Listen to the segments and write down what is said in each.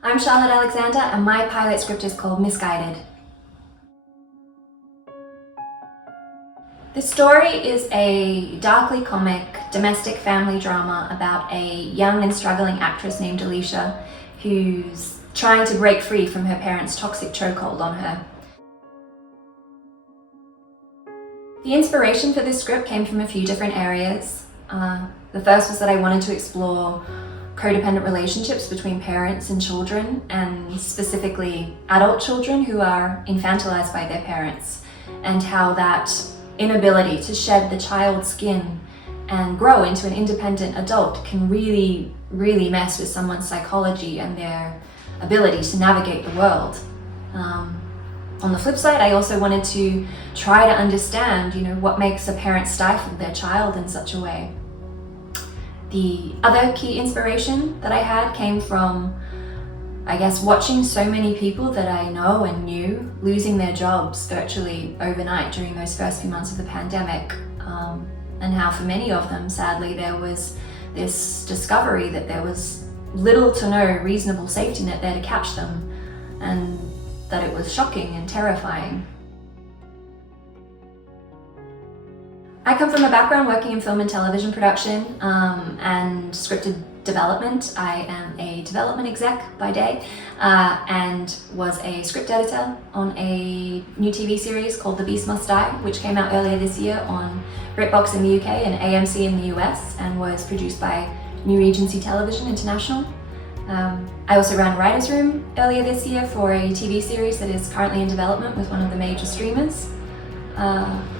I'm Charlotte Alexander and my pilot script is called Misguided. This story is a darkly comic domestic family drama about a young and struggling actress named Alicia who's trying to break free from her parents' toxic chokehold on her. The inspiration for this script came from a few different areas. The first was that I wanted to explore codependent relationships between parents and children, and specifically adult children who are infantilized by their parents, and how that inability to shed the child's skin and grow into an independent adult can really mess with someone's psychology and their ability to navigate the world. On the flip side, I also wanted to try to understand, what makes a parent stifle their child in such a way. The other key inspiration that I had came from, watching so many people that I know and knew losing their jobs virtually overnight during those first few months of the pandemic, and how for many of them, sadly, there was this discovery that there was little to no reasonable safety net there to catch them, and that it was shocking and terrifying. I come from a background working in film and television production and scripted development. I am a development exec by day and was a script editor on a new TV series called The Beast Must Die, which came out earlier this year on BritBox in the UK and AMC in the US, and was produced by New Regency Television International. I also ran a writer's room earlier this year for a TV series that is currently in development with one of the major streamers.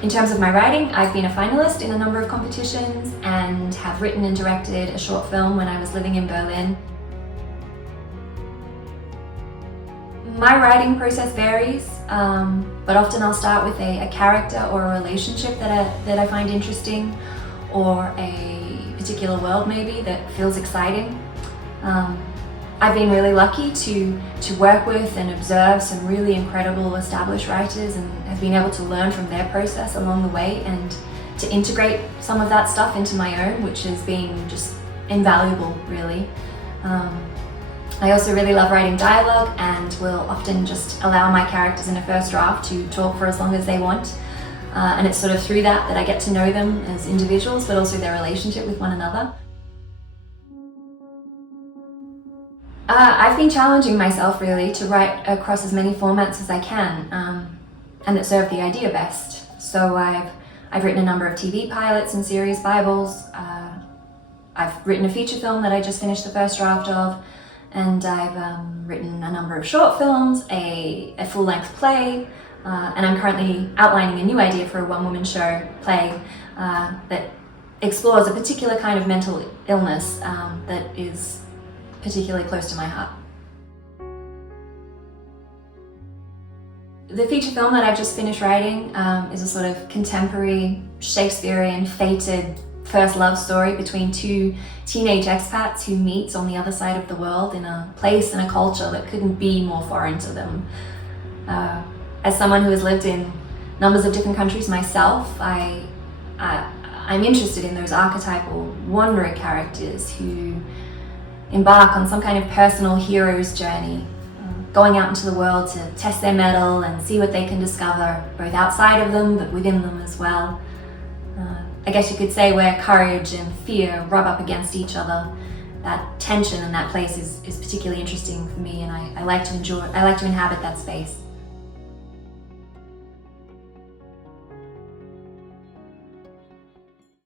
In terms of my writing, I've been a finalist in a number of competitions and have written and directed a short film when I was living in Berlin. My writing process varies, but often I'll start with a character or a relationship that I find interesting, or a particular world maybe that feels exciting. I've been really lucky to work with and observe some really incredible established writers, and have been able to learn from their process along the way, and to integrate some of that stuff into my own, which has been just invaluable, really. I also really love writing dialogue, and will often just allow my characters in a first draft to talk for as long as they want. And it's sort of through that I get to know them as individuals, but also their relationship with one another. I've been challenging myself really to write across as many formats as I can, and that serve the idea best. So I've written a number of TV pilots and series bibles. I've written a feature film that I just finished the first draft of, and I've written a number of short films, a full-length play, and I'm currently outlining a new idea for a one-woman show play that explores a particular kind of mental illness that is particularly close to my heart. The feature film that I've just finished writing is a sort of contemporary Shakespearean fated first love story between two teenage expats who meet on the other side of the world in a place and a culture that couldn't be more foreign to them. As someone who has lived in numbers of different countries myself, I'm interested in those archetypal wanderer characters who embark on some kind of personal hero's journey, going out into the world to test their mettle and see what they can discover, both outside of them but within them as well. I guess you could say where courage and fear rub up against each other. That tension in that place is particularly interesting for me, and I like to inhabit that space.